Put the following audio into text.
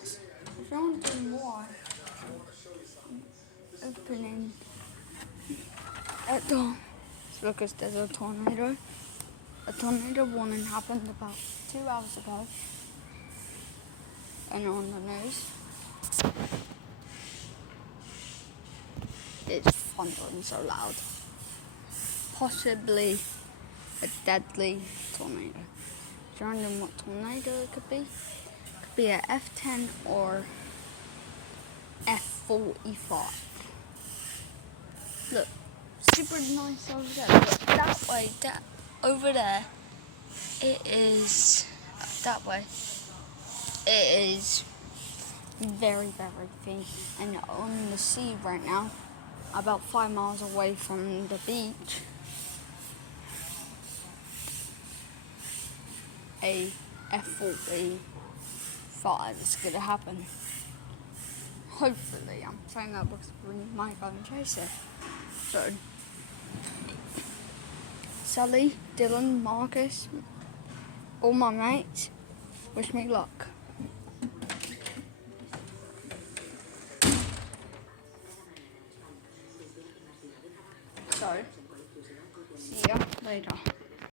Plus, if you want to do more, opening at dawn. It's because there's a tornado. A tornado warning happened about 2 hours ago. And on the news, it's thundering so loud. Possibly a deadly tornado. Do you wondering what tornado it could be? It could be a F10 or f45. Look, super nice over there. Look, that way, that over there, it is that way. It is very, very thin and on the sea right now, about 5 miles away from the beach. A f45 is going to happen. Hopefully, I'm saying that because we might go and chase it. So, Sally, Dylan, Marcus, all my mates, wish me luck. So, see ya later.